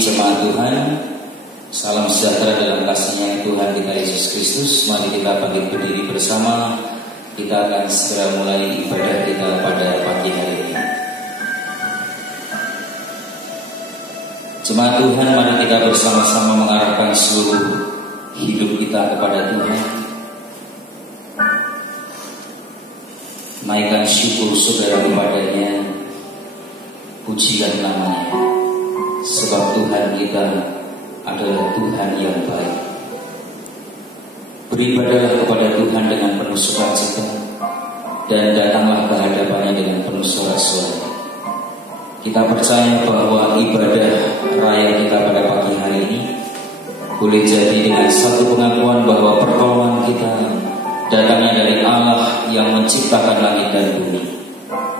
jemaat Tuhan, salam sejahtera dalam kasih-Nya Tuhan kita Yesus Kristus. Mari kita bangkit berdiri bersama. Kita akan segera mulai ibadah kita pada pagi hari ini. Jemaat Tuhan, mari kita bersama-sama mengarahkan seluruh hidup kita kepada Tuhan. Naikkan syukur saudara kepada-Nya, pujian nama-Nya, sebab Tuhan kita adalah Tuhan yang baik. Beribadahlah kepada Tuhan dengan penuh sukacita, dan datanglah ke hadapan-Nya dengan penuh sorak-sorai. Kita percaya bahwa ibadah raya kita pada pagi hari ini boleh jadi dengan satu pengakuan bahwa pertolongan kita datangnya dari Allah yang menciptakan langit dan bumi,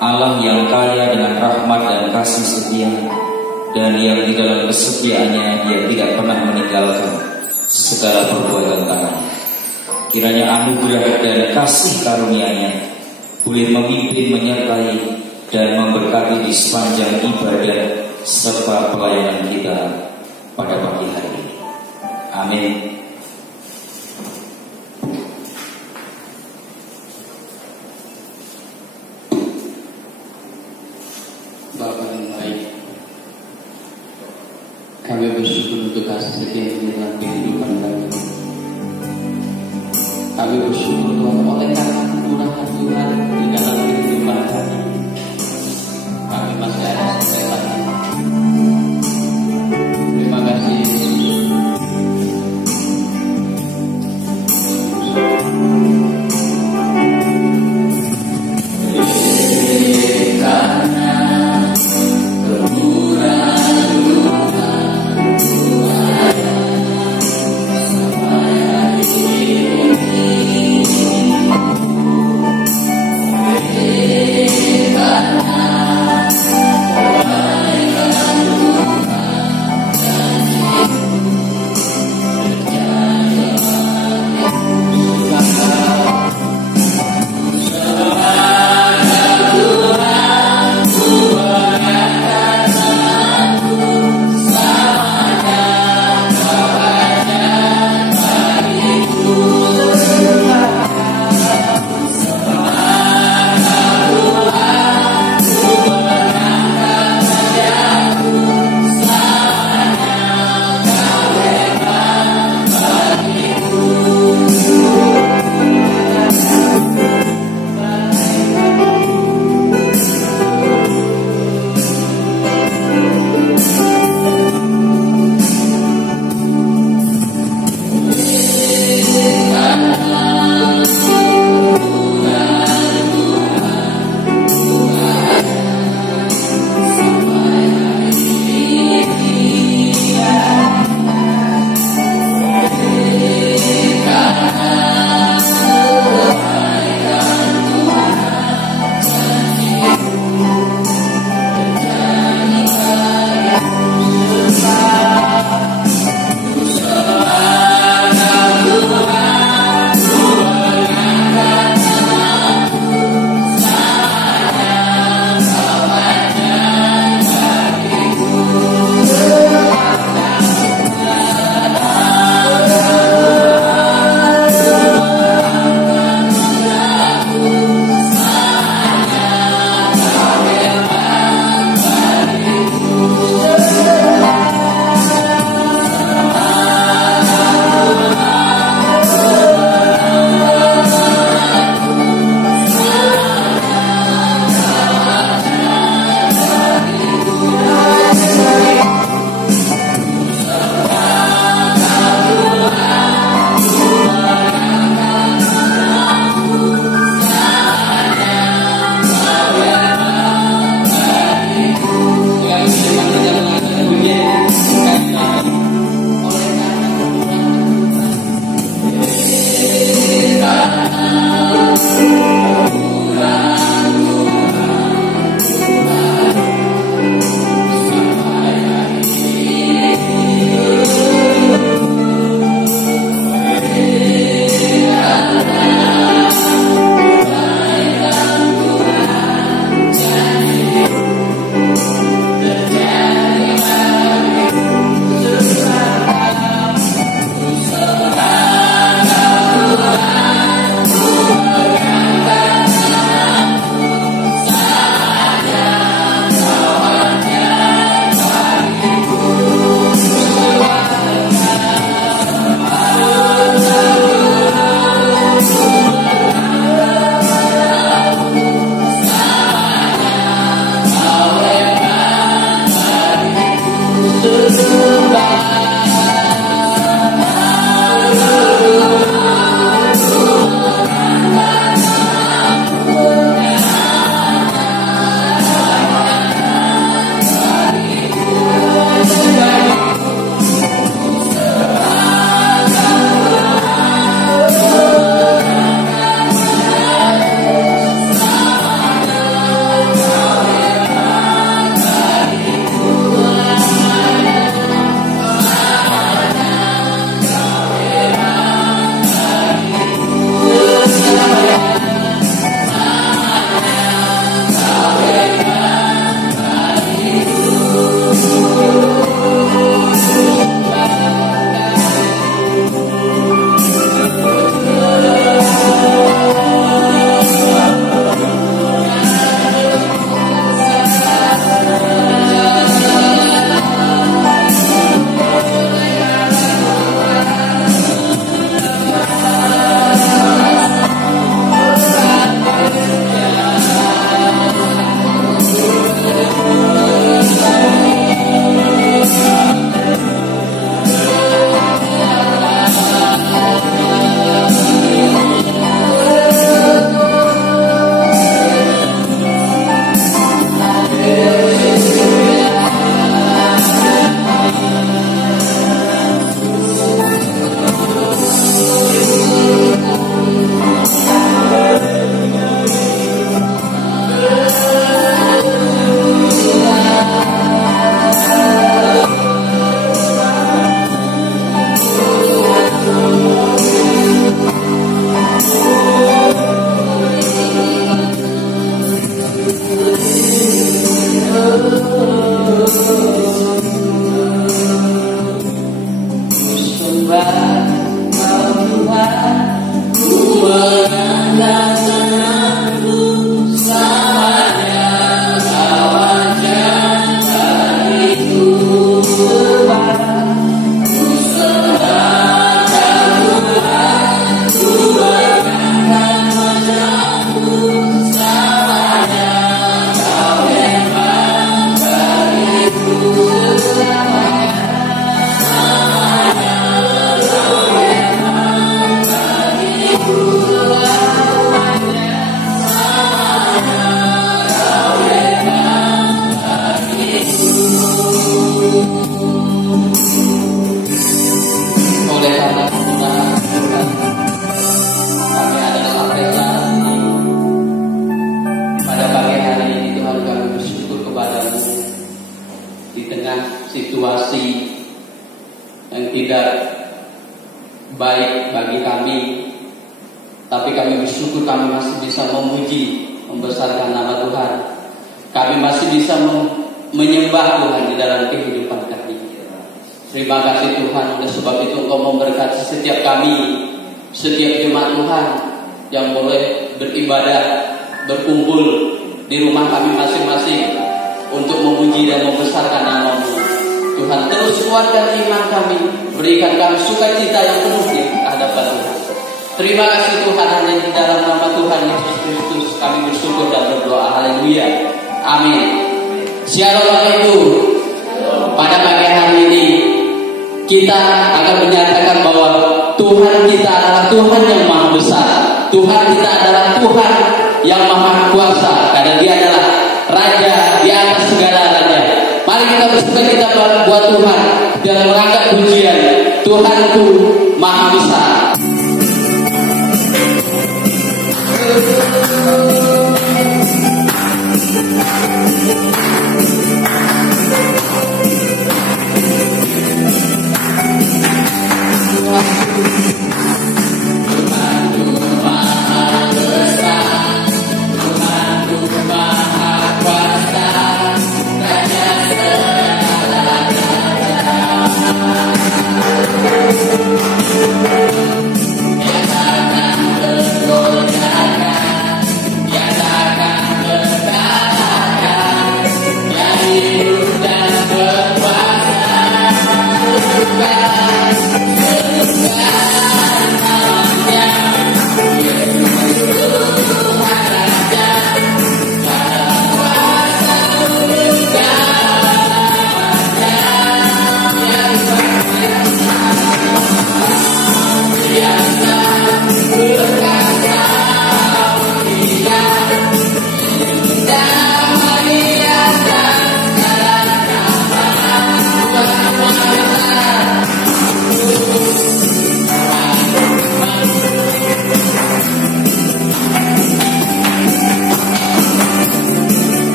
Allah yang kaya dengan rahmat dan kasih setia, dan yang di dalam kesetiaannya Dia tidak pernah meninggalkan segala perbuatan tangan. Kiranya anugerah dan kasih karunia-Nya boleh memimpin, menyertai, dan memberkati di sepanjang ibadah serta pelayanan kita pada pagi hari ini. Amin. Bapa yang baik, kami bersyukur untuk kasih setia di dalam kehidupan kami. Kami bersyukur Tuhan oleh karena kemurahan Tuhan di dalam kehidupan kami. Kami masih ada sampai saat ini. Terima kasih Yesus. Sampai hari ini Yang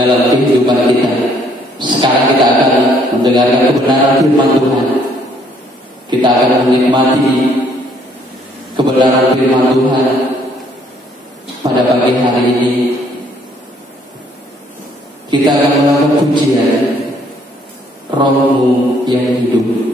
dalam kehidupan kita. Sekarang kita akan mendengarkan kebenaran firman Tuhan. Kita akan menikmati kebenaran firman Tuhan pada pagi hari ini. Kita akan melakukan pujian Roh-Mu yang hidup.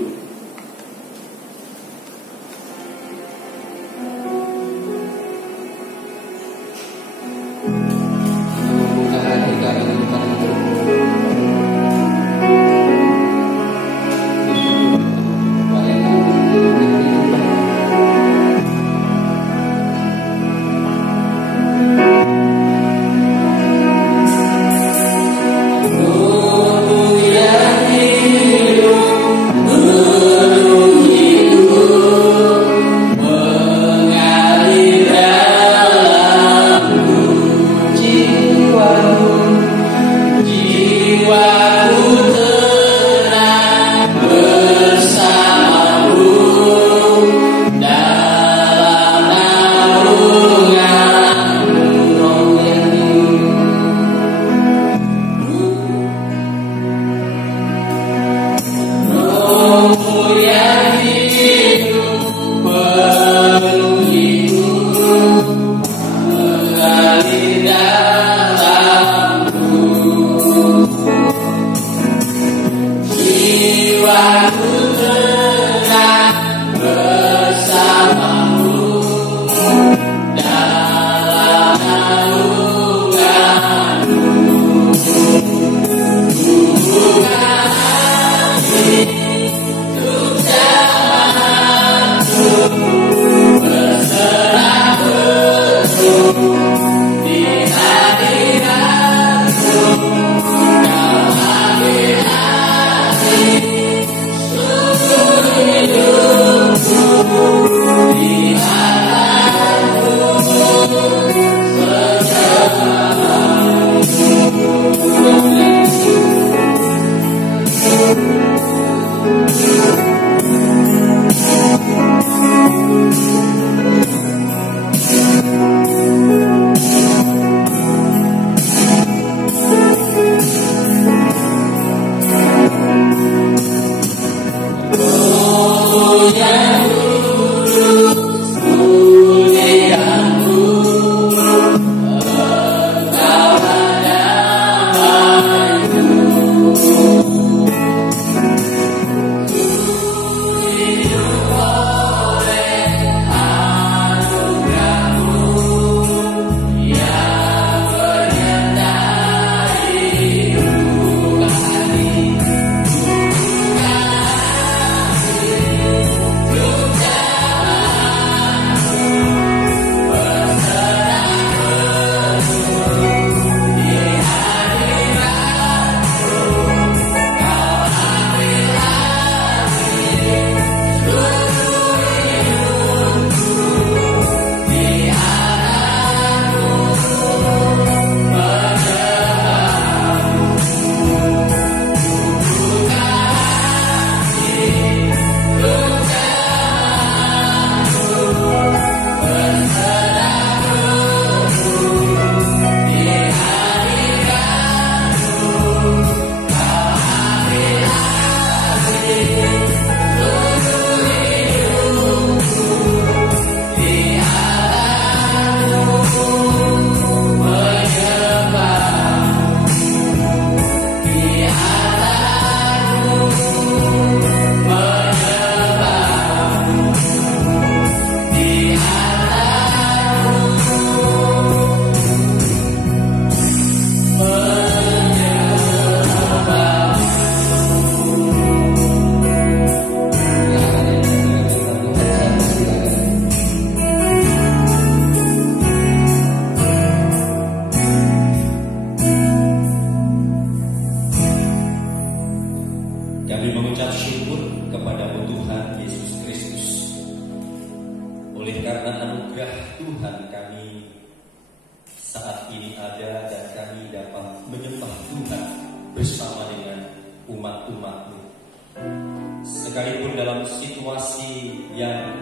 Sekalipun dalam situasi yang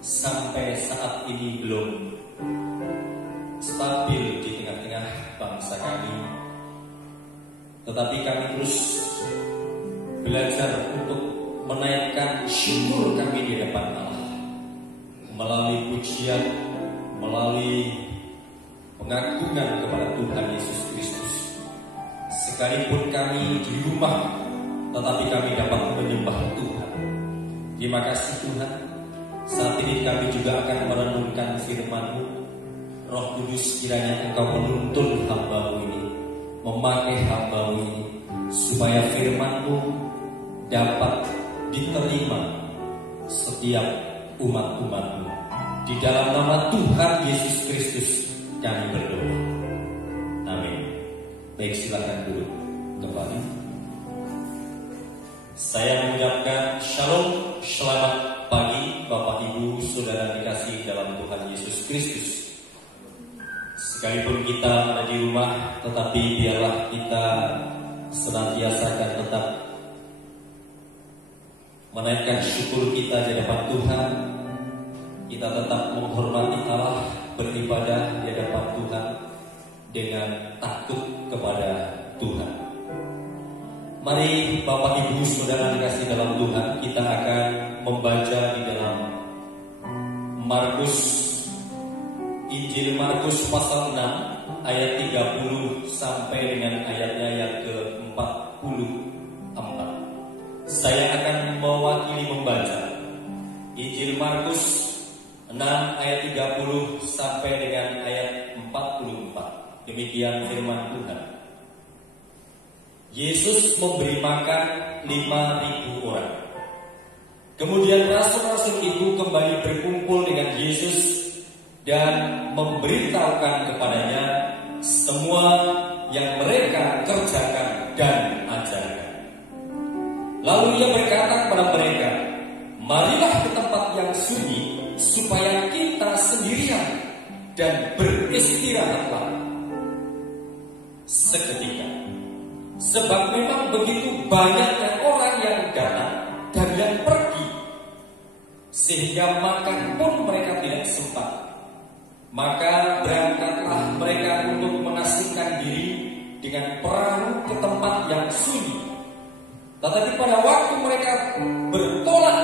sampai saat ini belum stabil di tengah-tengah bangsa kami, tetapi kami terus belajar untuk menaikkan syukur kami di depan Allah melalui pujian, melalui pengagungan kepada Tuhan Yesus Kristus. Sekalipun kami di rumah, tetapi kami dapat menyembah Tuhan. Terima kasih Tuhan. Saat ini kami juga akan merenungkan firman-Mu. Roh Kudus, kiranya Engkau menuntun hamba-Mu ini, memakai hamba-Mu ini, supaya firman-Mu dapat diterima setiap umat-umat-Mu. Di dalam nama Tuhan Yesus Kristus kami berdoa. Amin. Baik, silakan duduk kembali. Saya mengucapkan shalom, selamat pagi Bapak Ibu Saudara dikasihi dalam Tuhan Yesus Kristus. Sekalipun kita ada di rumah, tetapi biarlah kita senantiasa akan tetap menaikkan syukur kita di hadapan Tuhan. Kita tetap menghormati Allah, beribadah di hadapan Tuhan dengan takut kepada Tuhan. Mari Bapak Ibu Saudara dikasih dalam Tuhan, kita akan membaca di dalam Injil Markus pasal 6 ayat 30 sampai dengan ayatnya yang ke-44. Saya akan mewakili membaca Injil Markus 6 ayat 30 sampai dengan ayat 44. Demikian firman Tuhan. Yesus memberi makan 5.000 orang. Kemudian rasul-rasul itu kembali berkumpul dengan Yesus dan memberitahukan kepadanya semua yang mereka kerjakan dan ajarkan. Lalu ia berkata kepada mereka, marilah ke tempat yang sunyi, supaya kita sendirian dan beristirahatlah seketika. Sebab memang begitu banyaknya orang yang datang dan yang pergi, sehingga makan pun mereka tidak sempat. Maka berangkatlah mereka untuk mengasingkan diri dengan perahu ke tempat yang sunyi. Tetapi pada waktu mereka bertolak,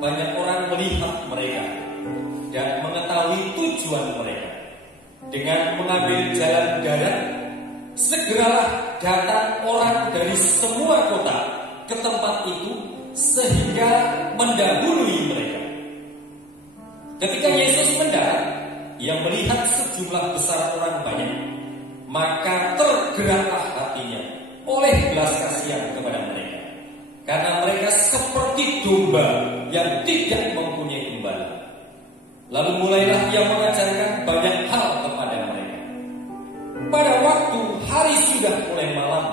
banyak orang melihat mereka dan mengetahui tujuan mereka. Dengan mengambil jalan darat, segeralah datang orang dari semua kota ke tempat itu, sehingga mendahului mereka. Ketika Yesus mendarat, ia melihat sejumlah besar orang banyak, maka tergeraklah hatinya oleh belas kasihan kepada mereka, karena mereka seperti domba yang tidak mempunyai gembala. Lalu mulailah ia mengajarkan banyak hal kepada mereka. Pada waktu hari sudah mulai malam,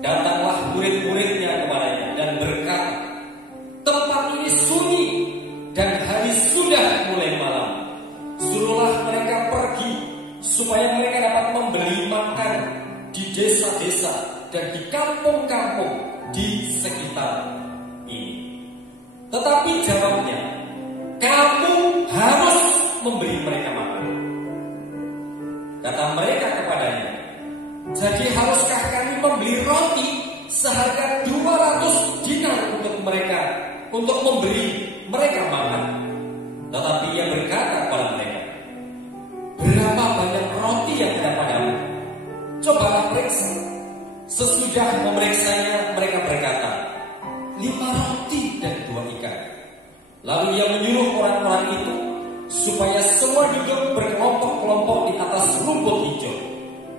datanglah murid-muridnya kepadanya dan berkata, tempat ini sunyi dan hari sudah mulai malam. Suruhlah mereka pergi, supaya mereka dapat membeli makan di desa-desa dan di kampung-kampung di sekitar ini. Tetapi jawabnya, kamu harus memberi mereka makan. Kata mereka kepadanya, jadi haruskah kami membeli roti seharga 200 dinar untuk mereka, untuk memberi mereka makan? Tetapi ia berkata kepada mereka, berapa banyak roti yang ada padamu? Cobalah periksa. Sesudah memeriksanya, mereka berkata, 5 roti dan 2 ikan. Lalu ia menyuruh orang-orang itu supaya semua duduk berkelompok-kelompok di atas rumput hijau.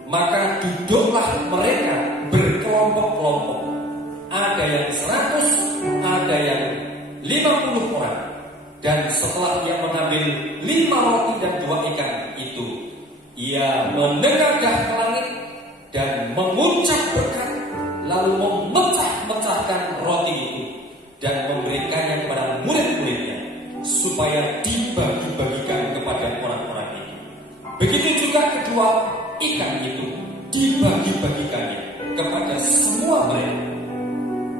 Maka duduklah mereka berkelompok-kelompok. Ada yang 100, ada yang 50 orang. Dan setelah ia mengambil 5 roti dan 2 ikan itu, ia menengadah ke langit dan mengucap berkat, lalu memecah-mecahkan roti itu dan memberikannya kepada murid-muridnya, supaya dibagi-bagikan kepada orang-orang itu. Begitu juga kedua ikan itu dibagi-bagikannya kepada semua mereka.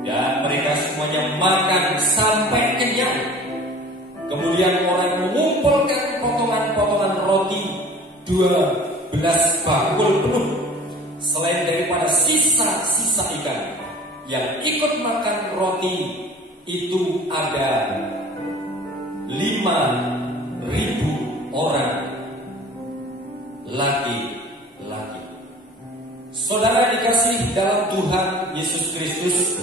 Dan mereka semuanya makan sampai kenyang. Kemudian orang mengumpulkan potongan-potongan roti 12 bakul penuh, selain daripada sisa-sisa ikan, yang ikut makan roti itu ada 5.000 orang laki-laki. Saudara dikasih dalam Tuhan Yesus Kristus,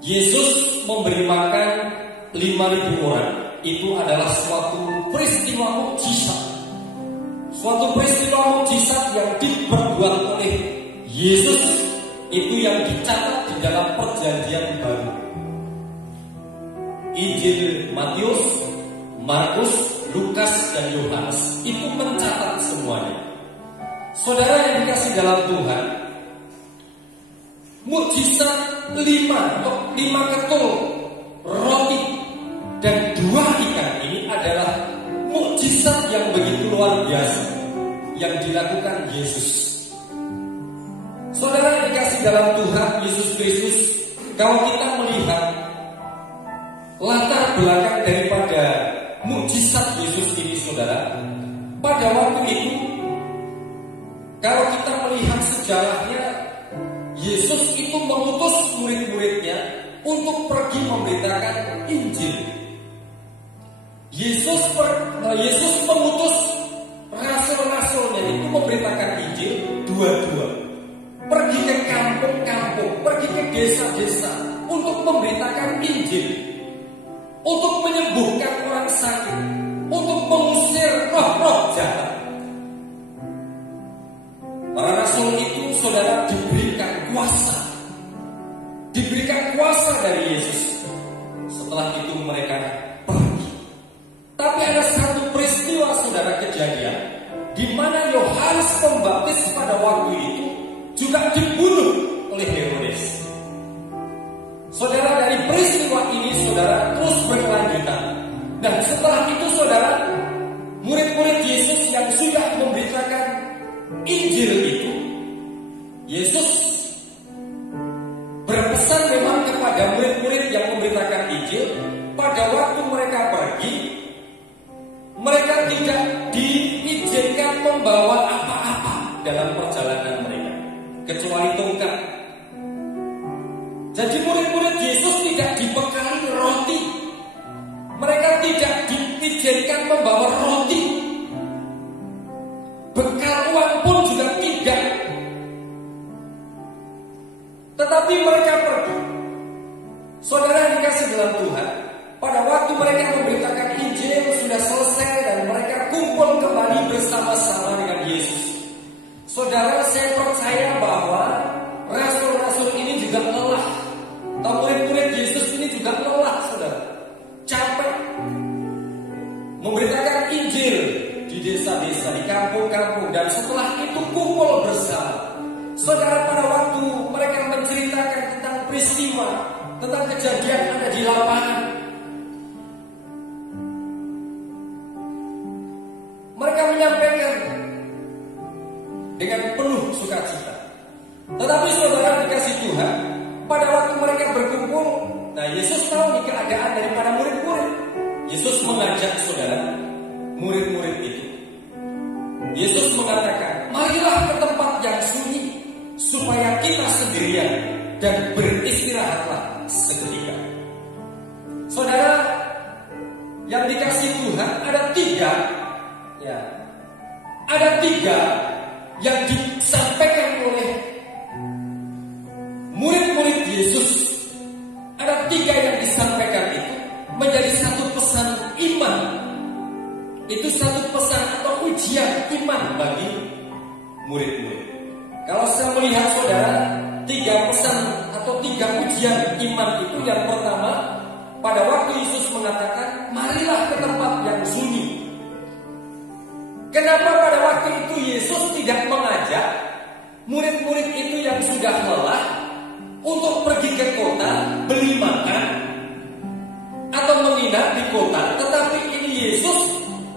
Yesus memberi makan 5.000 orang. Itu adalah suatu peristiwa mukjizat. Suatu peristiwa mukjizat yang diperbuat oleh Yesus, itu yang dicatat di dalam Perjanjian Baru. Injil Matius, Markus, Lukas, dan Yohanes itu mencatat semuanya. Saudara yang dikasih dalam Tuhan, mukjizat 5 ketul roti dan 2 ikan ini adalah mukjizat yang begitu luar biasa yang dilakukan Yesus. Saudara yang dikasih dalam Tuhan Yesus Kristus, kalau kita melihat latar belakang daripada mukjizat Yesus ini, saudara, pada waktu itu, kalau kita melihat sejarahnya, Yesus itu mengutus murid-muridnya untuk pergi memberitakan Injil. Yesus mengutus rasul-rasulnya itu memberitakan Injil dua-dua. Pergi ke kampung-kampung, pergi ke desa-desa untuk memberitakan Injil, untuk menyembuhkan orang sakit, untuk mengusir roh-roh jahat. Para rasul itu, saudara, diberikan kuasa dari Yesus. Setelah itu mereka pergi. Tapi ada satu peristiwa, saudara, kejadian di mana Yohanes Pembaptis pada waktu itu juga dibunuh oleh Herodes. Saudara, dari peristiwa ini, saudara, terus berkelanjutan. Dan setelah itu, saudara, murid-murid Yesus yang sudah memberitakan Injil itu, Yesus berpesan memang kepada murid-murid yang memberitakan Injil, pada waktu mereka pergi, mereka tidak diizinkan membawa apa-apa dalam perjalanan mereka, kecuali tongkat. Jadi murid-murid Yesus tidak dibekali roti. Mereka tidak diizinkan membawa roti. Bekal uang pun juga tidak. Tetapi mereka pergi. Saudara yang dikasih dalam Tuhan, pada waktu mereka memberitakan Injil sudah selesai dan mereka kumpul kembali bersama-sama dengan Yesus. Saudara, saya percaya bahwa rasul-rasul ini juga lelah. Murid-murid Yesus ini juga lelah, saudara. Capek memberitakan Injil di desa-desa, di kampung-kampung, dan setelah itu kumpul bersama. Saudara, pada waktu mereka menceritakan tentang peristiwa, tentang kejadian ada di lapangan, mereka menyampaikan dengan penuh sukacita. Tetapi saudara dikasih Tuhan, pada waktu mereka berkumpul, nah Yesus tahu nih keadaan daripada murid-murid. Yesus mengajak saudara, murid-murid itu. Yesus mengatakan, marilah ke tempat yang sunyi, supaya kita sendirian dan beristirahatlah seketika. Saudara yang dikasih Tuhan, ada tiga yang disampaikan oleh murid-murid Yesus. Ada 3 yang disampaikan itu menjadi satu pesan iman. Itu satu pesan atau ujian iman bagi murid-murid. Kalau saya melihat saudara, 3 pesan atau 3 ujian iman itu, yang pertama, pada waktu Yesus mengatakan, marilah ke tempat yang sunyi. Kenapa pada waktu itu Yesus tidak mengajak murid-murid itu yang sudah lelah untuk pergi ke kota, beli makan, atau menginap di kota, tetapi ini Yesus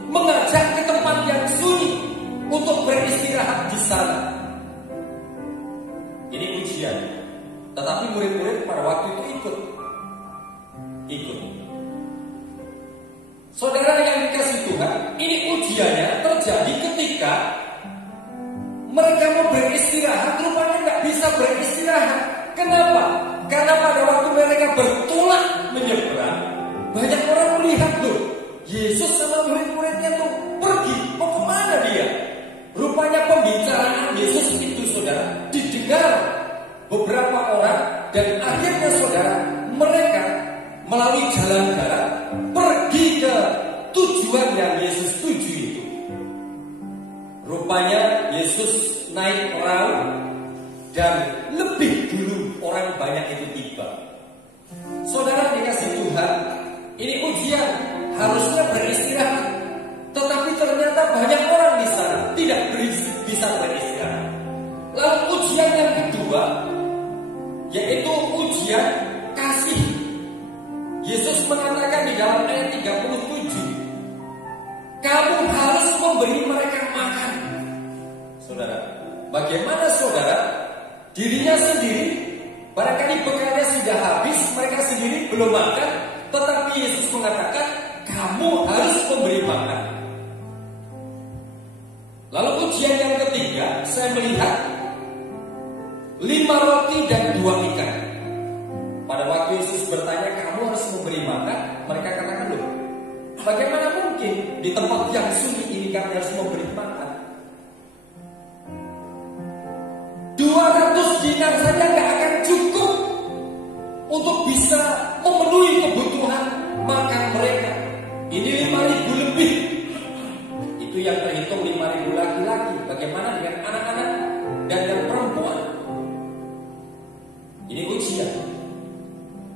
mengajak ke tempat yang sunyi untuk beristirahat di sana. Ini ujian. Tetapi murid-murid pada waktu itu ikut. Saudara yang dikasih Tuhan, ini ujiannya terjadi ketika Mereka mau beristirahat, rupanya nggak bisa beristirahat. Kenapa? Karena pada waktu mereka bertolak menyeberang, banyak orang melihat tuh Yesus sama murid-muridnya tuh pergi. Mau kemana dia? Rupanya pembicaraan Yesus itu, saudara, didengar beberapa orang, dan akhirnya, saudara, mereka melalui jalan darat pergi ke tujuan yang Yesus tuju itu. Rupanya Yesus naik perahu dan lebih dulu orang banyak itu tiba. Saudara dikasih Tuhan, ini ujian, harusnya beristirahat, tetapi ternyata banyak orang di sana tidak bisa beristirahat. Lalu ujian yang kedua, yaitu ujian kasih. Yesus mengatakan di dalam ayat 37, kamu harus memberi mereka makan. Saudara, bagaimana saudara? Dirinya sendiri barangkali bekalnya sudah habis, mereka sendiri belum makan, tetapi Yesus mengatakan kamu harus memberi makan. Lalu ujian yang ketiga, saya melihat 5 roti dan 2 ikan. Pada waktu Yesus bertanya kamu harus memberi makan, mereka katakan, loh, bagaimana mungkin di tempat yang sunyi ini kami harus memberi makan? 200 dinar saja gak akan cukup untuk bisa memenuhi kebutuhan makan mereka. Ini 5.000 lebih. Itu yang terhitung 5.000 laki-laki. Bagaimana dengan anak-anak dan perempuan? Ini ujian.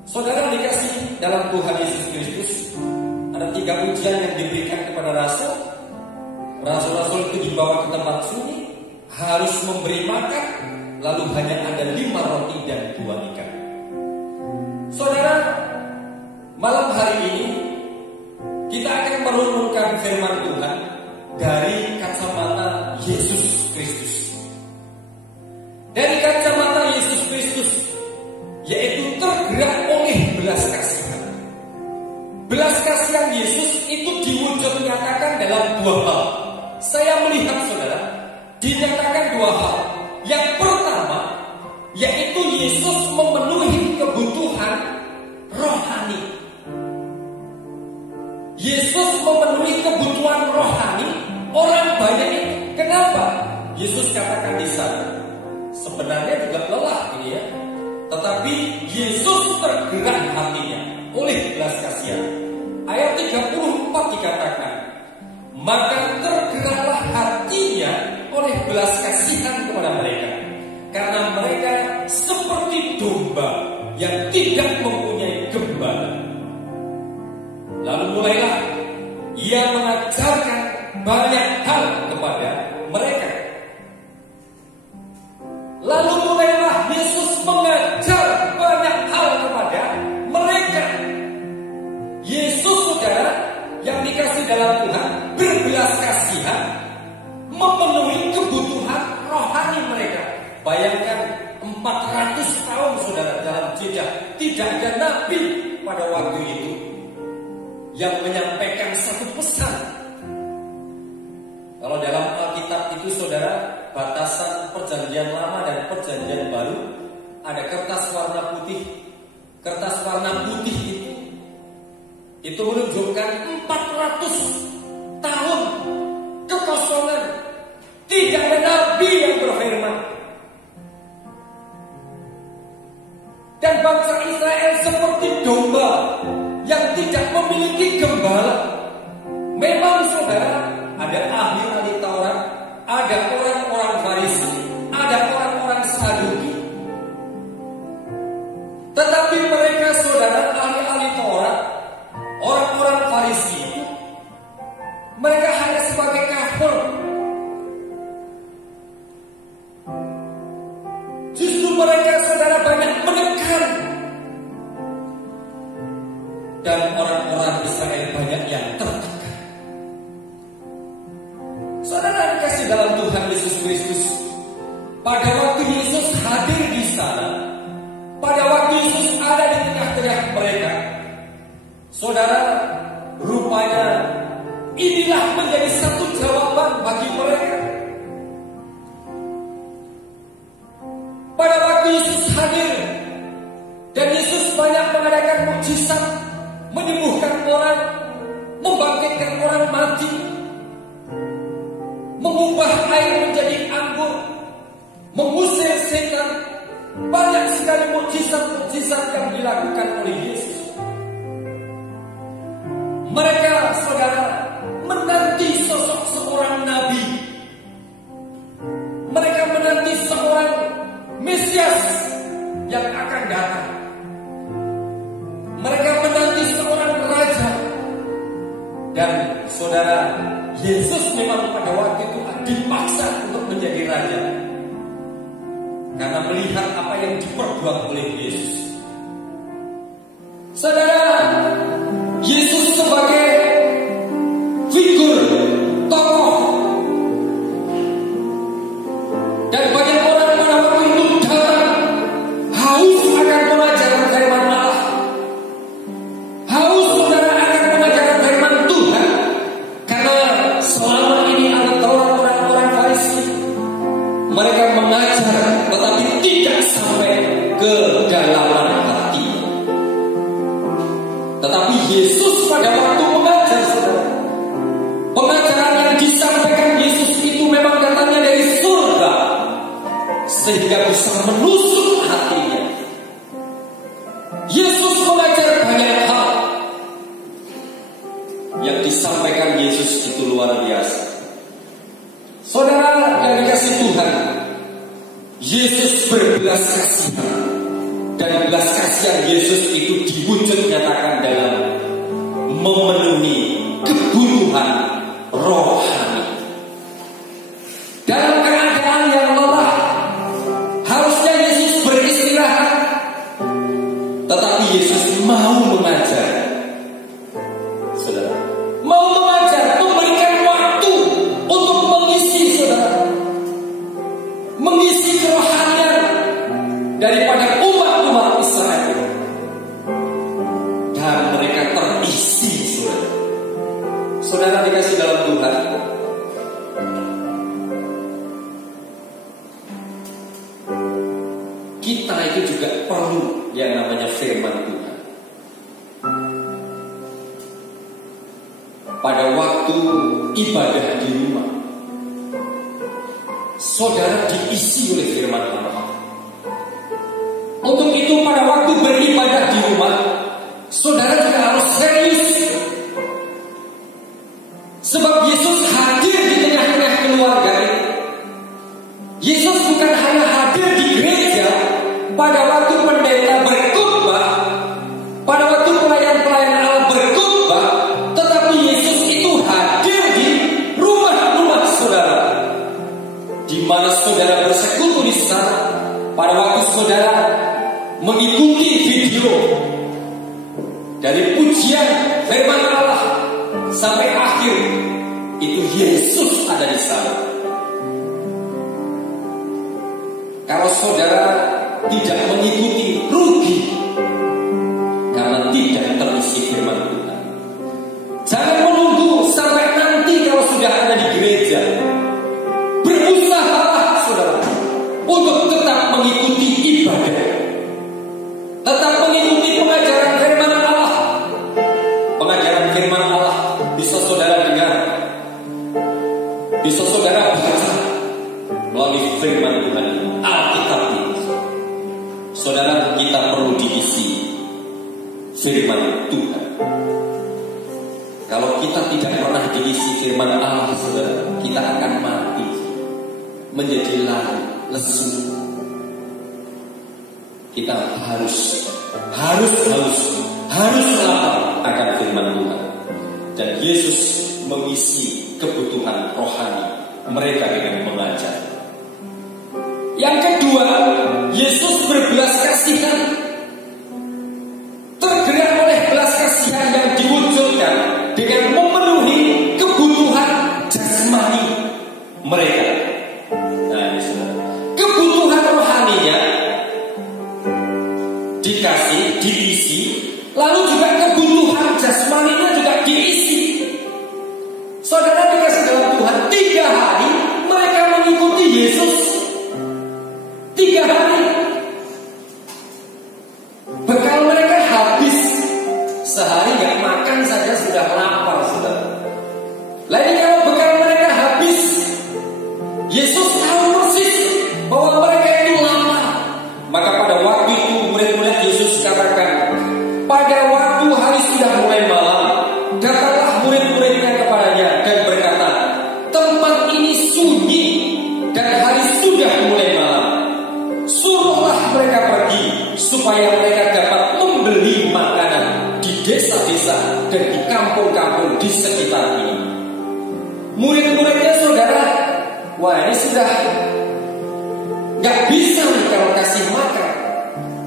Saudara dikasih dalam Tuhan Yesus Kristus, ada 3 ujian yang diberikan kepada rasul. Rasul-rasul itu dibawa ke tempat sunyi, harus memberi makan, lalu hanya ada 5 roti dan 2 ikan. Saudara, malam hari ini kita akan merenungkan firman Tuhan dari kacamata Yesus Kristus. Dari kacamata Yesus Kristus, yaitu tergerak oleh belas kasihan. Belas kasihan Yesus itu diwujud nyatakan dalam 2 hal. Saya melihat, saudara, dinyatakan 2 hal. Yang pertama, yaitu Yesus memenuhi kebutuhan rohani. Yesus memenuhi kebutuhan rohani orang banyak ini. Kenapa? Yesus katakan di sana, sebenarnya juga lelah ini ya, tetapi Yesus tergerak hatinya oleh belas kasihan. Ayat 34 dikatakan, maka tergeraklah hatinya oleh belas kasihan kepada mereka, karena mereka seperti domba yang tidak mempunyai gembala. Lalu mulailah ia mengajarkan banyak hal kepada mereka. Lalu mulailah Yesus mengajar banyak hal kepada mereka. Yesus, saudara, yang dikasih dalam Tuhan, berbelas kasihan, memenuhi kebutuhan rohani mereka. Bayangkan 400 tahun, saudara, dalam jejak tidak ada nabi pada waktu itu yang menyampaikan satu pesan. Kalau dalam Alkitab itu, saudara, batasan perjanjian lama dan perjanjian baru, ada kertas warna putih. Kertas warna putih itu menunjukkan 400 tahun kekosongan. Tidak ada nabi yang berfirman. Dan bangsa Israel seperti domba yang tidak memiliki gembala. Memang, saudara, ada ahli-ahli Taurat, ada orang-orang Farisi, ada orang-orang Saduki. Tetapi mereka, saudara, ahli-ahli Taurat, orang-orang Farisi itu, mereka hanya sebagai kafir. Justru mereka, saudara, banyak menekan. Dan orang-orang Israel banyak yang tertekan. Saudara dikasih dalam Tuhan Yesus Kristus, pada waktu Yesus hadir di sana, pada waktu Yesus ada di tengah-tengah mereka, saudara, rupanya inilah menjadi satu jawaban bagi mereka. membangkitkan orang mati, mengubah air menjadi anggur, mengusir setan. Banyak sekali mukjizat-mukjizat yang dilakukan oleh Yesus. Mereka, saudara, menanti sosok seorang nabi. Mereka menanti seorang Mesias yang akan datang. Mereka menanti seorang raja. Dan saudara, Yesus memang pada waktu itu dipaksa untuk menjadi raja, karena melihat apa yang diperbuat oleh Yesus. Saudara, Yesus sebagai figur tokoh, dan banyak orang pada waktu itu datang haus akan pengajaran firman Allah, haus saudara akan pengajaran firman Tuhan, karena selama ini ada orang-orang Farisi, mereka mengajar tetapi tidak sampai ke dalaman hati. Tetapi Yesus pada waktu mengajar, saudara, pengajaran yang disampaikan Yesus itu memang datangnya dari surga, sehingga bisa menusuk hatinya. Yesus mengajar banyak hal. Yang disampaikan Yesus itu luar biasa. Saudara yang dikasih Tuhan, Yesus berbelas kasihan, dan belas kasihan Yesus itu diwujud nyatakan dalam memenuhi kebutuhan rohani. Dalam keadaan yang lelah, harusnya Yesus beristirahat, tetapi Yesus mau mengajar. Saudara, mau mengajar, memberikan waktu untuk mengisi, saudara, mengisi kerohanian daripada umat-umat Israel, dan mereka terisi, saudara. Saudara dikasih dalam Tuhan, kita itu juga perlu yang namanya firman Tuhan. Pada waktu ibadah di rumah, saudara diisi oleh firman Allah. Untuk itu pada waktu beribadah di rumah, saudara juga harus serius. Sebab Yesus hadir di tengah-tengah keluarga. Yesus bukan hanya hadir di gereja pada waktu pendeta berkhotbah, pada waktu pelayan-pelayan Allah berkhotbah, tetapi Yesus itu hadir di rumah-rumah saudara, di mana saudara bersekutu di sana. Pada waktu saudara mengikuti video dari pujian firman Allah sampai akhir, itu Yesus ada di sana. Kalau saudara tidak mengikuti, rugi, karena tidak terisi firman Tuhan. Jangan menunggu sampai nanti kalau sudah ada di gereja. Berusahalah saudara untuk tetap mengikuti ibadah, tetap mengikuti pengajaran firman Allah. Pengajaran firman Allah bisa saudara dengar, bisa saudara baca melalui firman Tuhan, Alkitab ini. Saudara, kita perlu diisi firman Tuhan. Kalau kita tidak pernah diisi firman Allah, saudara, kita akan mati, menjadi lesu. Kita harus lapar akan firman Tuhan. Dan Yesus mengisi kebutuhan rohani mereka dengan mengajar. Yang kedua, Yesus berbelas kasihan. Tergerak oleh belas kasihan yang diwujudkan dengan memenuhi kebutuhan jasmani mereka. Nah, kebutuhan rohaninya dikasih, diisi, lalu juga kebutuhan jasmaninya juga diisi. Saudara dikasih dalam Tuhan, 3 hari mereka mengikuti Yesus. 3 hari bekal mereka habis. Sehari gak makan saja sudah lapar, saudara. dan di kampung-kampung di sekitar ini. Murid-muridnya saudara, wah ini sudah gak bisa nih kalau kasih makan.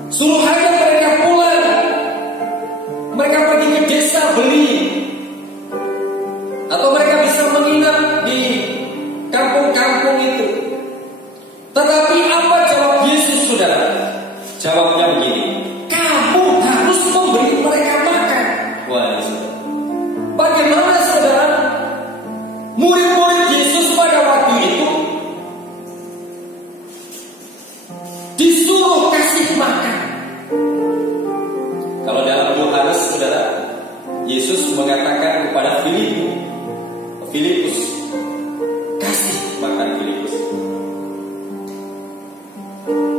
Suruh aja mereka pulang. Mereka pergi ke desa beli, atau mereka bisa menginap di kampung-kampung itu. Tetapi apa jawab Yesus, saudara? Jawabnya begini, kamu harus memberi mereka makan. Wah, saudara. Bagaimana saudara? Murid-murid Yesus pada waktu itu disuruh kasih makan. Kalau dalam Yohanes, saudara, Yesus mengatakan kepada Filipus, kasih makan Filipus.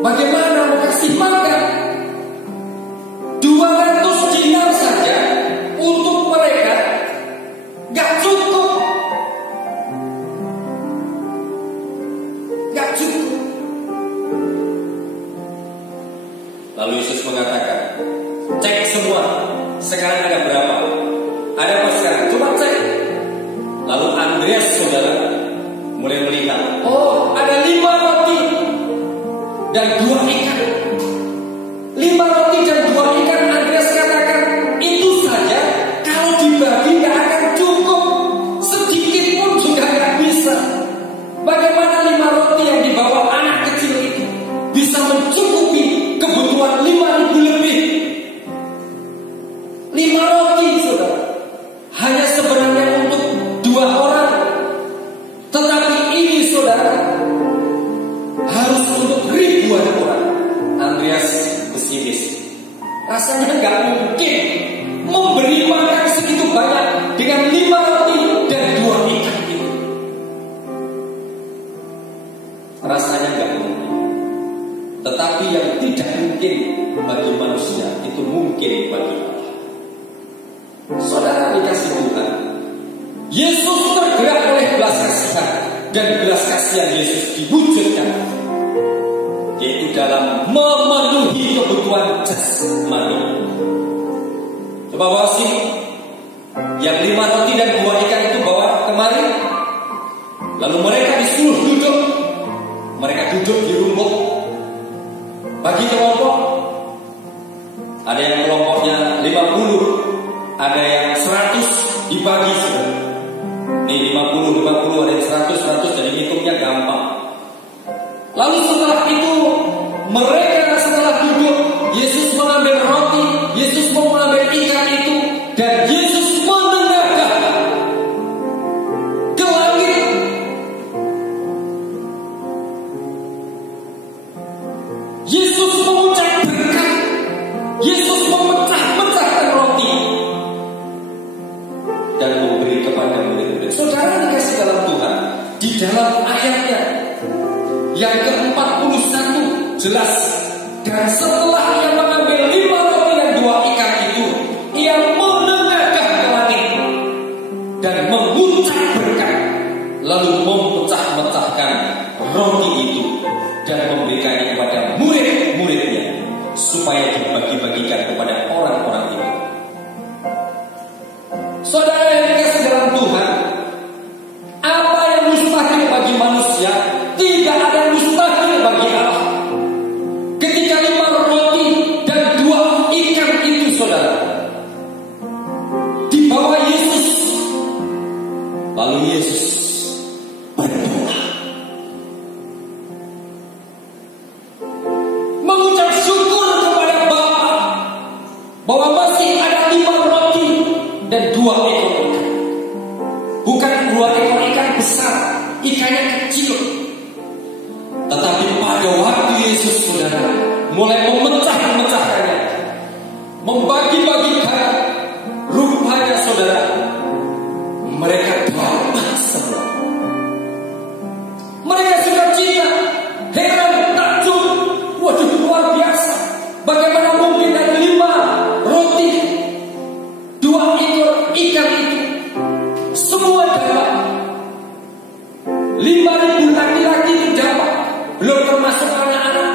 Bagaimana mau kasih makan? 200 dinar saja untuk mereka gak cukup. Gak cukup. Lalu Yesus mengatakan, cek semua, sekarang ada berapa? Ada apa sekarang? Coba cek. Lalu Andreas, saudara, mulai melihat, oh ada 5 roti dan 2 ikan. 5 roti dan 2 ikan. Andreas katakan, itu saja kalau dibagi gak akan cukup. Sedikit pun juga gak bisa. Bagaimana 5 roti yang dibawa anak kecil itu bisa mencukupi kebutuhan 5.000 lebih? 5 roti, saudara, hanya sebenarnya untuk 2 orang. Tetapi ini, saudara, harus untuk ribuan orang. Andreas pesimis. Rasanya gak mungkin memberi makan segitu banyak dengan 5 roti dan 2 ikan itu. Rasanya gak mungkin. Tetapi yang tidak mungkin bagi manusia itu mungkin bagi Allah. Saudara dikasih Tuhan, Yesus tergerak oleh belas kasihan, dan belas kasihan Yesus diwujudkan yaitu dalam memenuhi kebutuhan jasmani. Coba bawa sini yang 5 roti dan 2 ikan itu, bawa kemari. Lalu mereka disuruh duduk. Mereka duduk di rumput, bagi kelompok. Ada yang kelompoknya 50, ada yang 100 dibagi, saudara. Nih 50, ada yang 100, jadi hitungnya gampang. Lalu setelah itu mereka setelah duduk, Yesus mengambil roti, Yesus mengambil ikan itu, dan Yesus menengadahkan ke langit. Yesus mengucap berkat. Yesus memecah-mecahkan roti dan memberi kepada murid-murid. Saudara dikasih dalam Tuhan, di dalam ayatnya yang ke-41 jelas, dan setelah ia mengambil 5 roti dan 2 ikan itu, ia menengadahkan ke langit dan mengucap berkat, lalu memecah-mecahkan roti itu dan memberikannya kepada murid-muridnya supaya dibagi-bagikan kepada orang-orang itu. Saudara yang dikasih dalam Tuhan, apa yang mustahil bagi manusia, tidak ada yang mustahil bagi Allah. Ketika 5 roti dan 2 ikan itu, saudara, dibawa Yesus, lalu Yesus berdoa, mengucap syukur kepada Bapa bahwa masih ada 5 roti dan 2 ekor ikan. Bukan 2 ekor ikan besar, ikannya kecil. Tetapi pada waktu Yesus, saudara, mulai memecah-mecahkannya, membagi-bagikan, rupanya, saudara, mereka dapat semua. Mereka suka cita, heran, takjub. Waduh, luar biasa. Bagaimana mungkin dari 5 roti, 2 ekor ikan itu semua dapat. 5.000 laki-laki itu dapat, belum termasuk anak-anak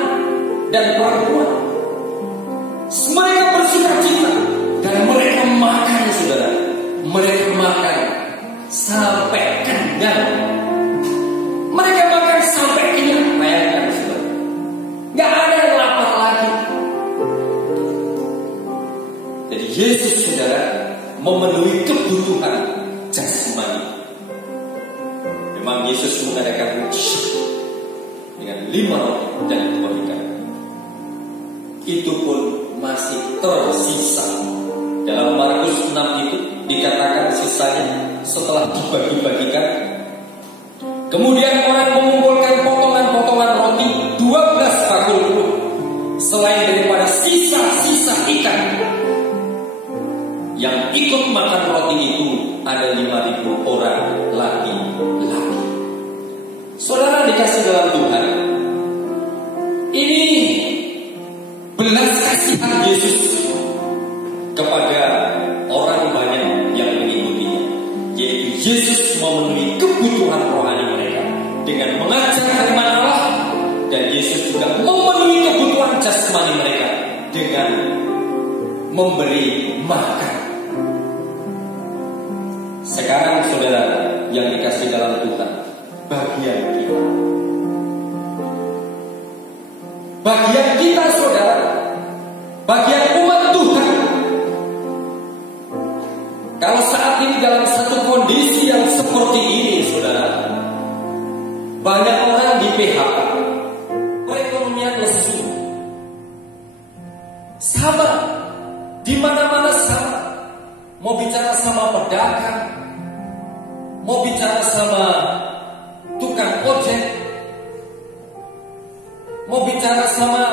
dan perempuan. Mereka bersuka cita dan mereka makan, saudara. mereka makan sampai kenyang. Mereka makan sampai kenyang. Bayangkan saudara, nggak ada yang lapar lagi. Jadi Yesus saudara memenuhi kebutuhan jasmani. Memang Yesus mengadakan mujizat dengan 5 roti dan 2 ikan. Itu pun masih tersisa. Dalam Markus 6 itu dikatakan sisanya setelah dibagi-bagikan. Kemudian orang mengumpulkan potongan-potongan roti 12 bakul penuh, selain daripada sisa-sisa ikan. Yang ikut makan roti itu ada 5.000 orang laki-laki. Saudara dikasih dalam Tuhan, ini belas kasihan Yesus kepada orang banyak yang mengikutinya, yaitu Yesus memenuhi kebutuhan rohani mereka dengan mengajar firman Allah, dan Yesus juga memenuhi kebutuhan jasmani mereka dengan memberi makan. Sekarang saudara yang dikasih dalam Tuhan, bagian kita saudara, bagian umat Tuhan, kalau saat ini dalam satu kondisi yang seperti ini saudara, banyak orang di PHK, perekonomian lesu, sama, di mana-mana sama. Mau bicara sama pedagang, mau bicara sama tukang ojek, mau bicara sama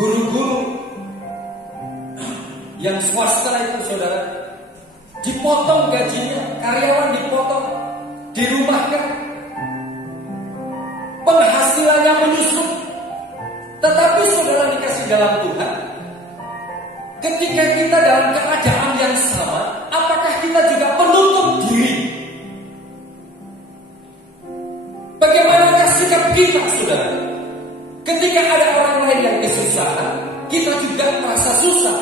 guru-guru yang swasta itu saudara, dipotong gajinya, karyawan dipotong, dirumahkan, penghasilannya menyusut. Tetapi saudara dikasih dalam Tuhan, ketika kita dalam keadaan yang sama, apakah kita juga menutup diri? Bagaimanakah sikap kita saudara? Ketika ada orang lain yang kesusahan, kita juga merasa susah.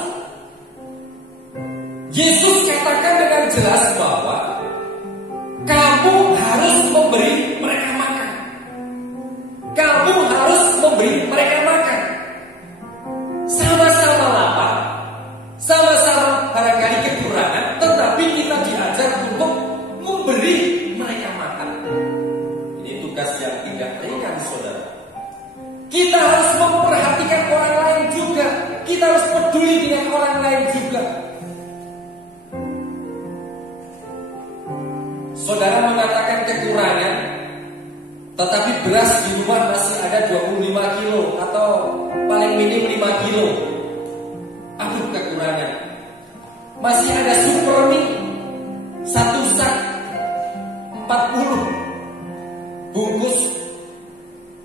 Yesus katakan dengan jelas bahwa kamu harus memberi mereka makan. Kamu harus memberi mereka makan. Sama-sama lapar, sama-sama barangkali kekurangan, tetapi kita diajar untuk memberi mereka makan. Ini tugas yang tidak ringan saudara. Kita harus memperhatikan orang lain juga. Kita harus peduli dengan orang lain juga. Saudara mengatakan kekurangan, tetapi beras di rumah masih ada 25 kilo atau paling minim 5 kilo. Aduh kekurangan. Masih ada super mie 1 sak 40 bungkus.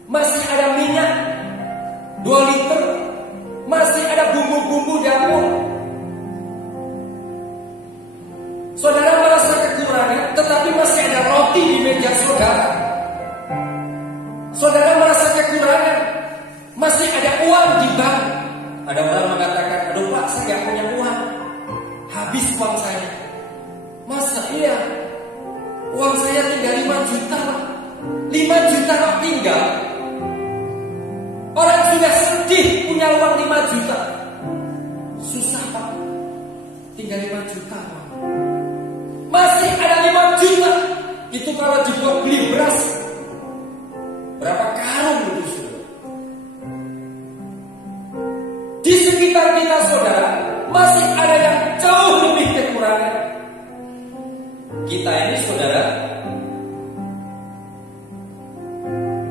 Masih ada minyak 2 liter. Masih ada bumbu-bumbu dapur. Saudara merasa kekurangan, tetapi masih ada roti di meja saudara. Saudara merasa kekurangan, masih ada uang di bank. Ada orang mengatakan, aduh Pak, saya gak punya uang, habis uang saya. Masa iya? Uang saya tinggal 5 juta Pak. 5 juta kok tinggal? Orang sudah sedih punya uang 5 juta. Susah Pak, tinggal 5 juta Pak. Masih ada 5 juta. Itu kalau dibuat beli beras, berapa karung itu saudara? Di sekitar kita saudara, masih ada yang jauh lebih kekurangan. Kita ini saudara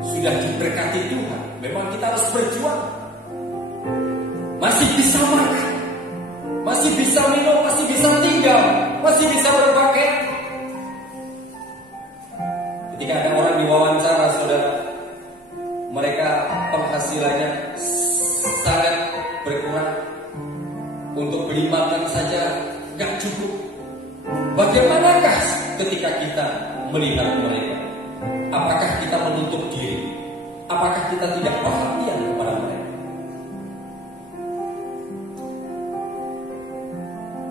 sudah diberkati Tuhan. Memang kita harus berjuang. Masih bisa makan, masih bisa minum, masih bisa tinggal, masih bisa berpakaian. Ketika ada orang diwawancara saudara, mereka penghasilannya sangat berkurang, untuk beli makan saja gak cukup. Bagaimanakah ketika kita melihat mereka? Apakah kita menutup diri? Apakah kita tidak perhatian kepada mereka?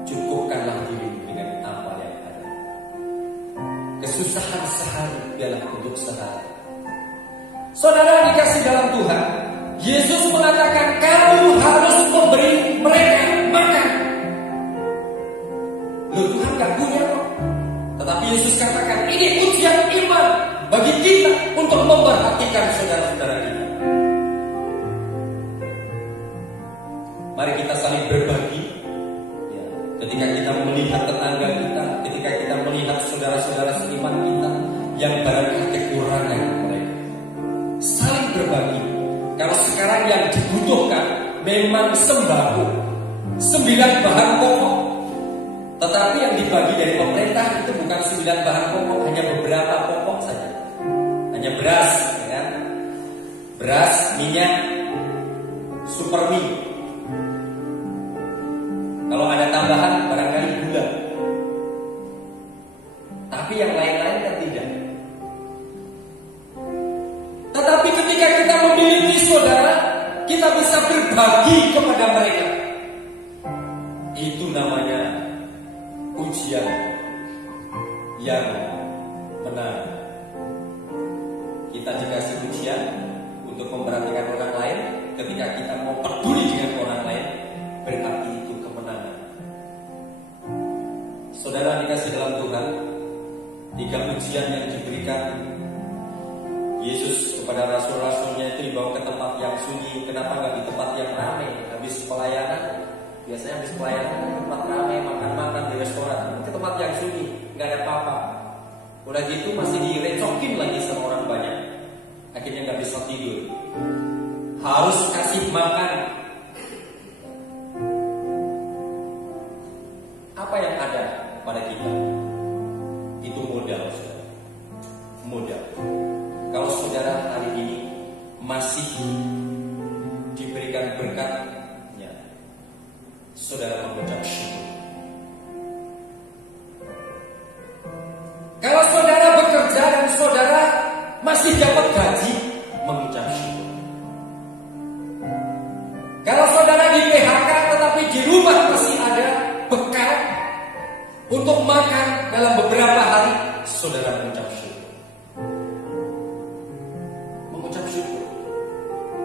Cukupkanlah kesusahan sehari adalah untuk sehari. Saudara dikasih dalam Tuhan, Yesus mengatakan kamu harus memberi mereka makan. Loh, Tuhan gak punya kok. Tetapi Yesus katakan ini ujian iman bagi kita untuk memperhatikan saudara-saudara kita. Mari kita saling berbagi. Ketika kita melihat tetangga kita, ketika kita melihat saudara-saudara seiman kita yang barangkali kekurangan mereka, saling berbagi. Kalau sekarang yang dibutuhkan memang sembako, 9 bahan pokok, tetapi yang dibagi dari pemerintah itu bukan 9 bahan pokok, hanya beberapa pokok saja. Hanya beras, ya kan? Beras, minyak, supermi. Kalau ada tambahan barangkali gula. Tapi yang lain-lain kan tidak. Tetapi ketika kita memiliki saudara, kita bisa berbagi kepada mereka. Itu namanya ujian yang menang. Kita dikasih ujian untuk memperhatikan orang lain. Ketika kita mau peduli dengan orang lain, berarti itu kemenangan. Saudara dikasih dalam Tuhan, 3 ujian yang diberikan Yesus kepada rasul-rasulnya itu dibawa ke tempat yang sunyi. Kenapa nggak di tempat yang ramai? Habis pelayanan, biasanya habis pelayanan di tempat ramai, makan-makan di restoran. Ke tempat yang sunyi, nggak ada apa-apa. Udah gitu masih direcokin lagi sama orang banyak. Akhirnya nggak bisa tidur. Harus kasih makan. Apa yang ada pada kita? Itu modal, saudara. Modal. Kalau saudara hari ini masih diberikan berkatnya, saudara mengucap syukur. Kalau saudara bekerja dan saudara masih dapat gaji, mengucap syukur. Kalau saudara di PHK tetapi di rumah masih ada bekal untuk makan dalam beberapa hari, saudara mengucap syukur. Mengucap syukur.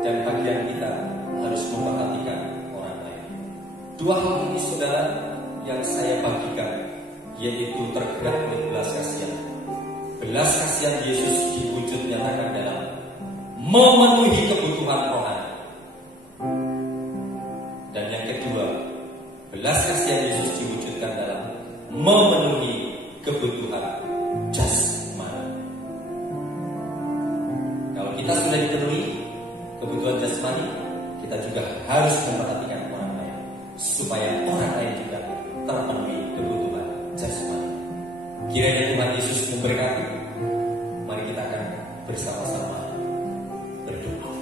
Dan bagian kita harus memperhatikan orang lain. 2 hal ini saudara yang saya bagikan, yaitu tergerak oleh belas kasihan. Belas kasihan Yesus diwujud nyatakan dalam memenuhi kebutuhan rohani. Dan yang kedua, belas kasihan Yesus diwujudkan dalam memenuhi kebutuhan jasmani. Kalau kita sudah dipenuhi kebutuhan jasmani, kita juga harus memperhatikan orang lain supaya orang lain juga terpenuhi kebutuhan jasmani. Kiranya Tuhan Yesus memberkati. Mari kita akan bersama-sama berdoa.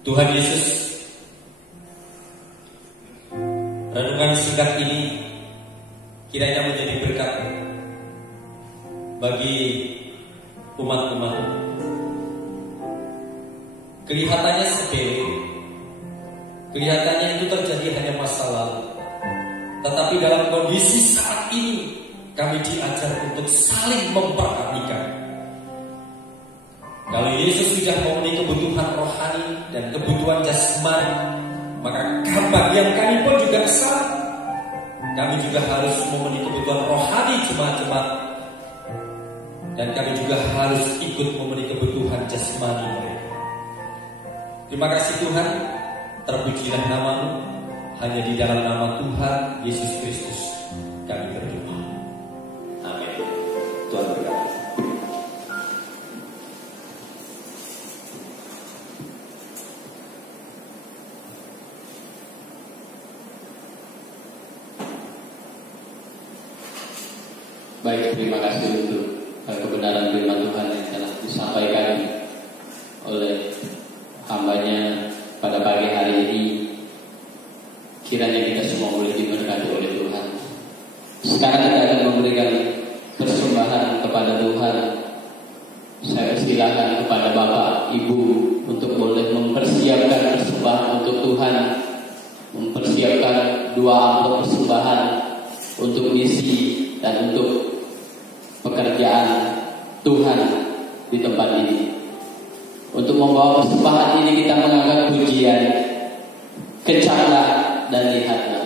Tuhan Yesus, renungan singkat ini kiranya menjadi berkat bagi umat-umat. Kelihatannya sepele, kelihatannya itu terjadi hanya masa lalu. Tetapi dalam kondisi saat ini kami diajar untuk saling memperhatikan. Kalau Yesus sudah memenuhi kebutuhan rohani dan kebutuhan jasmani, maka bagian kami pun juga sama. Kami juga harus memenuhi kebutuhan rohani jemaat-jemaat, dan kami juga harus ikut memenuhi kebutuhan jasmani mereka. Terima kasih Tuhan, terpujilah nama-Mu. Hanya di dalam nama Tuhan Yesus Kristus kami berdoa. Amin. Tuhan berkati. Baik, terima kasih untuk kebenaran firman Tuhan yang telah disampaikan oleh hamba-Nya pada pagi hari ini. Kiranya kita semua boleh diberkati oleh Tuhan. Sekarang kita akan memberikan persembahan kepada Tuhan. Saya persilahkan kepada Bapak, Ibu untuk boleh mempersiapkan persembahan untuk Tuhan, mempersiapkan 2 amplop persembahan untuk misi dan untuk pekerjaan Tuhan di tempat ini. Untuk membawa persembahan ini kita mengangkat pujian, kecaplah dan lihatlah.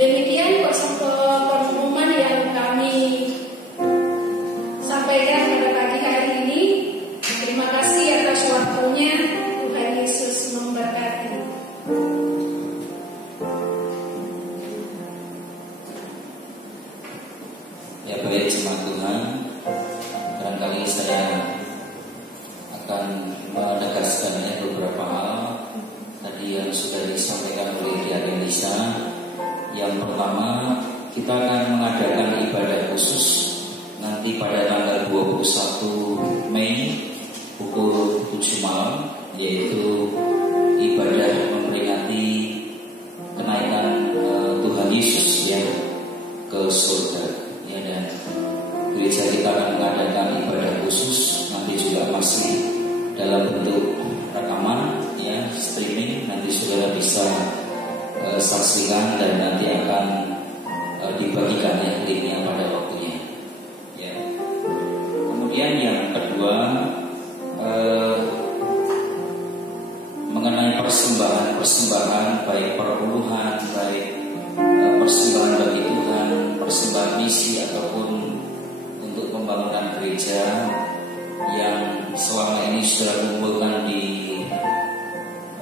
Demikian pengumuman yang kami sampaikan pada pagi hari ini. Terima kasih atas waktunya. Tuhan Yesus memberkati. akan menegaskan beberapa hal tadi yang sudah disampaikan oleh Dian Elisa. Yang pertama, kita akan mengadakan ibadah khusus nanti pada tanggal 21 Mei pukul 7 malam, yaitu ibadah memperingati kenaikan Tuhan Yesus ya ke surga ya, dan gereja kita akan mengadakan ibadah khusus nanti juga masih dalam bentuk rekaman ya, streaming, nanti saudara bisa saksikan dan nanti akan dibagikan ya linknya pada waktunya ya. Kemudian yang kedua, mengenai persembahan baik perpuluhan, baik persembahan bagi Tuhan, persembahan misi ataupun untuk pembangunan gereja yang selama ini sudah kumpulkan di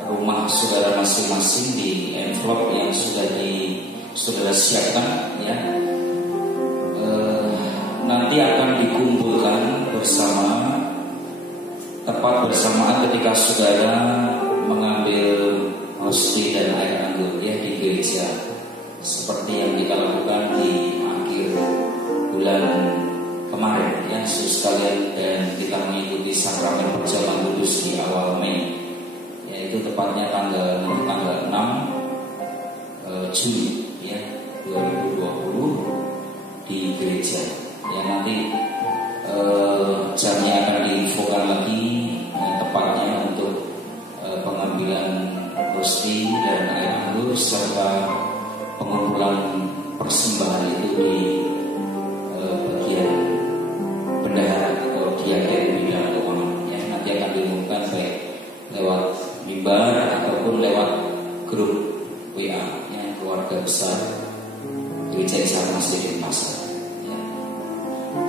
rumah saudara masing-masing di envelope yang sudah saudara siapkan ya, nanti akan dikumpulkan bersama, tepat bersamaan ketika saudara mengambil hosti dan air anggur ya di gereja, seperti yang kita lakukan di akhir bulan kemarin ya saudara sekalian, dan kita mengikuti sakramen perjamuan kudus di awal Mei, yaitu tepatnya tanggal 6 Juni ya 2020 di gereja ya. Nanti jamnya akan diinfokan lagi tepatnya untuk pengambilan hosti dan air anggur serta pengumpulan persembahan itu di bagian bendahara atau diaken bidang keuangan ya. Nanti akan diumumkan baik lewat mimbar ataupun lewat grup WA ya, keluarga besar Gereja Isa Masjid Denpasar ya.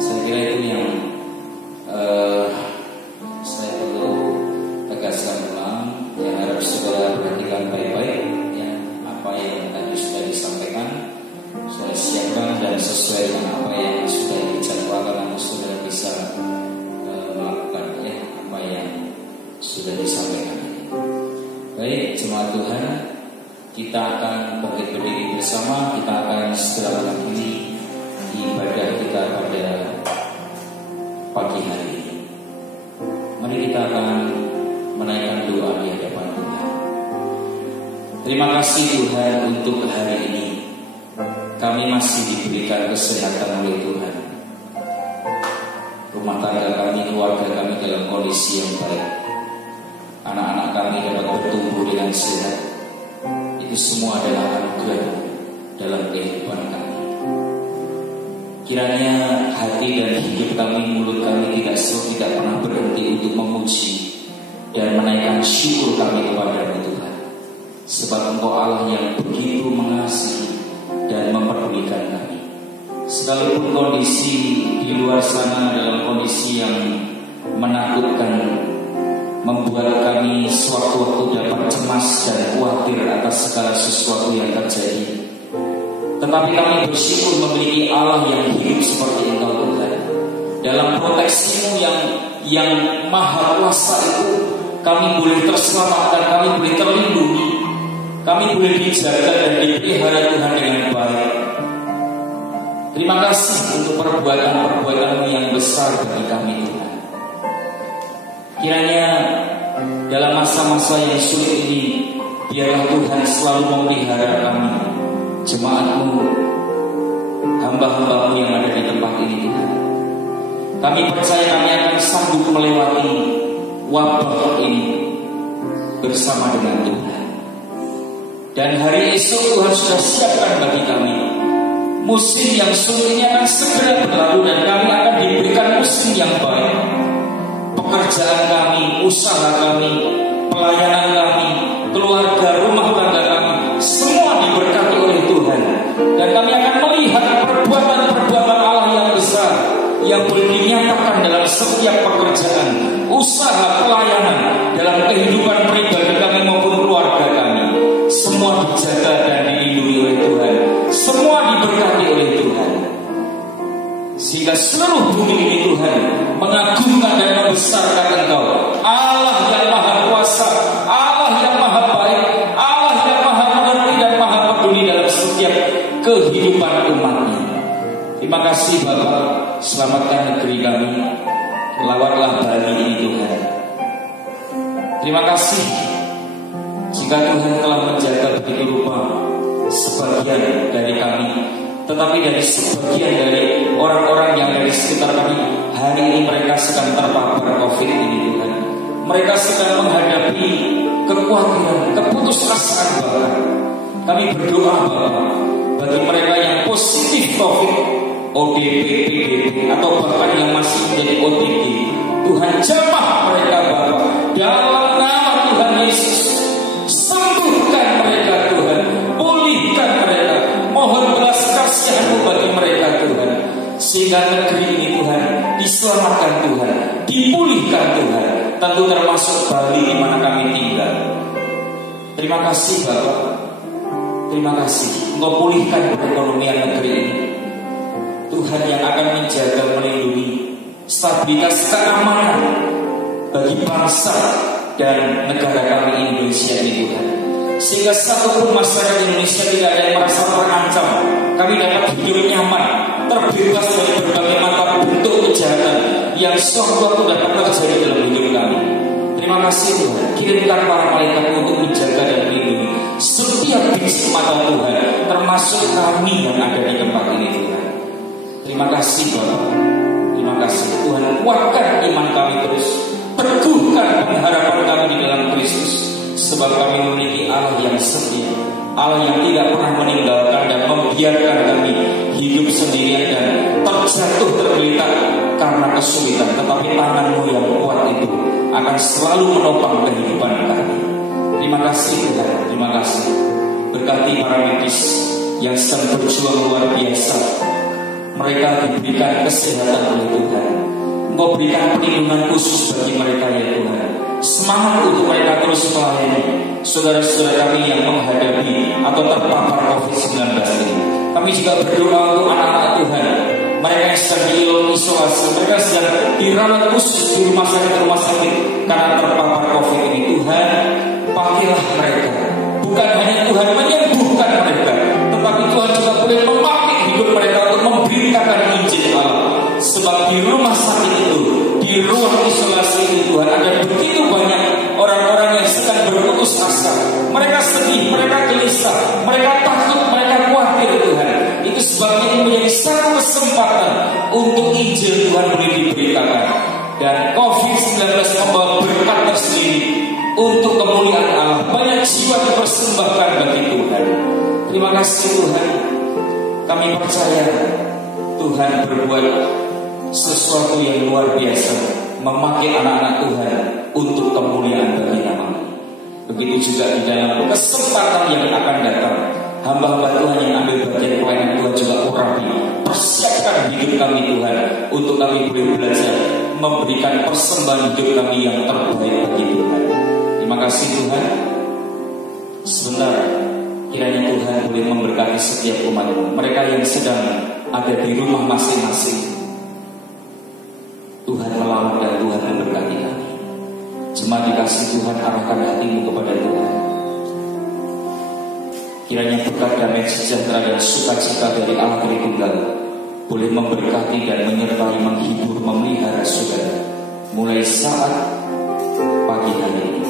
Saya kira itu yang saya perlu tegaskan ulang ya, harap saudara perhatikan baik-baik ya, apa yang tadi sudah disampaikan, sudah siapkan dan sesuai dengan apa yang sudah dijadwalkan, namun saudara bisa melakukan ya apa yang sudah disampaikan. Baik, jemaat Tuhan, kita akan bangkit berdiri bersama. Kita akan segera mengakhiri ibadah kita pada pagi hari ini. Mari kita akan menaikkan doa di hadapan Tuhan. Terima kasih Tuhan untuk hari ini. Kami masih diberikan kesehatan oleh Tuhan. Rumah tangga kami, keluarga kami dalam kondisi yang baik. Anak-anak kami dapat bertumbuh dengan sehat. Itu semua adalah anugerah dalam kehidupan kami. Kiranya hati dan hidup kami, mulut kami tidak pernah berhenti untuk memuji dan menaikkan syukur kami kepada Tuhan. Sebab Engkau Allah yang begitu mengasihi dan memperdulikan kami. Sekalipun kondisi di luar sana dalam kondisi yang menakutkan, membuat kami sewaktu-waktu dapat cemas dan khawatir atas segala sesuatu yang terjadi. Tetapi kami bersyukur memiliki Allah yang hidup seperti Engkau Tuhan. Dalam proteksi-Mu yang maha kuasa itu, kami boleh terselamatkan, kami boleh terlindungi, kami boleh dijaga dan dipelihara Tuhan dengan baik. Terima kasih untuk perbuatan-perbuatan-Mu yang besar bagi kami Tuhan. Kiranya dalam masa-masa yang sulit ini, biarlah Tuhan selalu memelihara kami, jemaat-Mu, hamba-hamba-Mu yang ada di tempat ini Tuhan. Kami percaya kami akan sanggup melewati wabah ini bersama dengan Tuhan. Dan hari esok Tuhan sudah siapkan bagi kami musim yang sulit ini akan segera berlalu, dan kami akan diberikan musim yang baik. Pekerjaan kami, usaha kami, pelayanan kami, keluarga, rumah tangga kami, semua diberkati oleh Tuhan. Dan kami akan melihat perbuatan-perbuatan Allah yang besar yang boleh dinyatakan dalam setiap pekerjaan, usaha, pelayanan, dalam kehidupan pribadi kami maupun keluarga kami. Semua dijaga dan dilindungi oleh Tuhan. Semua diberkati oleh Tuhan. Sehingga seluruh bumi ini Tuhan mengagungkan dan membesarkan Engkau. Terima kasih jika Tuhan telah menjaga begitu rupa sebagian dari kami, tetapi dari sebagian dari orang-orang yang dari sekitar kami hari ini mereka sedang terpapar COVID ini Tuhan. Mereka sedang menghadapi kekhawatiran, keputusasaan bahkan. Kami berdoa Bapa, bagi mereka yang positif COVID, ODP, PDP, atau bahkan yang masih menjadi OTG, Tuhan jamah mereka Bapa. Dalam nama Tuhan Yesus, sembuhkan mereka Tuhan, pulihkan mereka. Mohon belas kasihan-Mu bagi mereka Tuhan, sehingga negeri ini Tuhan diselamatkan Tuhan, dipulihkan Tuhan, tentu termasuk Bali di mana kami tinggal. Terima kasih Bapak, terima kasih Engkau pulihkan perekonomian negeri ini. Tuhan yang akan menjaga, melindungi stabilitas keamanan bagi bangsa dan negara kami Indonesia ini Tuhan, sehingga satupun masyarakat Indonesia tidak ada yang merasa terancam. Kami dapat hidup nyaman, terbebas dari berbagai macam bentuk kejahatan yang sewaktu-waktu dapat terjadi dalam hidup kami. Terima kasih Tuhan, kirimkan para malaikat untuk menjaga dan melindungi setiap biji mata Tuhan, termasuk kami yang ada di tempat ini Tuhan. Terima kasih Bapak, terima kasih Tuhan, kuatkan iman kami terus, teguhkan pengharapan kami di dalam Kristus, sebab kami memiliki Allah yang setia, Allah yang tidak pernah meninggalkan dan membiarkan kami hidup sendirian dan terjatuh tergeletak karena kesulitan, tetapi tangan-Mu yang kuat itu akan selalu menopang kehidupan kami. Terima kasih Tuhan, terima kasih. Berkati para medis yang sedang berjuang luar biasa. Mereka diberikan kesehatan oleh Tuhan. Engkau berikan perlindungan khusus bagi mereka ya Tuhan. Semangat untuk mereka terus melayani saudara-saudara kami yang menghadapi atau terpapar COVID-19 ini. Kami juga berdoa untuk anak-anak Tuhan, mereka yang sedang diisolasi, mereka sedang dirawat khusus di rumah sakit karena terpapar COVID ini. Tuhan, pakailah mereka. Bukan hanya Tuhan menyembuhkan mereka, tetapi Tuhan juga boleh memakai hidup mereka untuk memberitakan Injil Allah. Sebab di rumah sakit itu, di ruang isolasi itu Tuhan, ada begitu banyak orang-orang yang sedang berputus asa. Mereka sedih, mereka gelisah, mereka takut, mereka khawatir Tuhan. Itu sebabnya ini menjadi satu kesempatan untuk Injil Tuhan boleh diberitakan. Dan COVID-19 membawa berkat tersendiri untuk kemuliaan Allah. Banyak jiwa dipersembahkan bagi Tuhan. Terima kasih Tuhan. Kami percaya Tuhan berbuat sesuatu yang luar biasa, memakai anak-anak Tuhan untuk kemuliaan bagi nama-Mu. Begitu juga di dalam kesempatan yang akan datang, hamba-hamba Tuhan yang ambil bagian pelayanan Tuhan juga urapi, persiapkan hidup kami Tuhan, untuk kami boleh belajar memberikan persembahan hidup kami yang terbaik bagi Tuhan. Terima kasih Tuhan. Sebentar, kiranya Tuhan boleh memberkati setiap umat-Mu, mereka yang sedang ada di rumah masing-masing. Tuhan melawat dan Tuhan memberkati kami. Jemaat dikasih Tuhan, arahkan hatimu kepada Tuhan. Kiranya berkat damai sejahtera dan sukacita dari Allah Tritunggal boleh memberkati dan menyertai, menghibur, memelihara saudara mulai saat pagi hari ini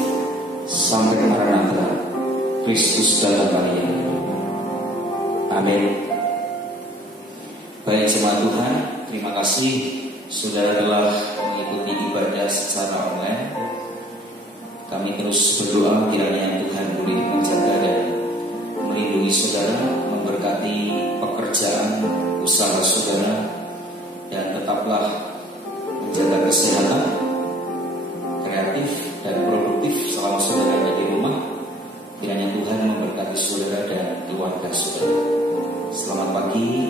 sampai Maranatha, Kristus datang kali ini. Amin. Baik jemaat Tuhan, terima kasih saudara telah mengikuti ibadah secara online. Kami terus berdoa kiranya Tuhan boleh menjaga dan melindungi saudara, memberkati pekerjaan usaha saudara, dan tetaplah menjaga kesehatan, kreatif dan produktif selama saudara ada di rumah. Kiranya Tuhan memberkati saudara dan keluarga saudara. Selamat pagi.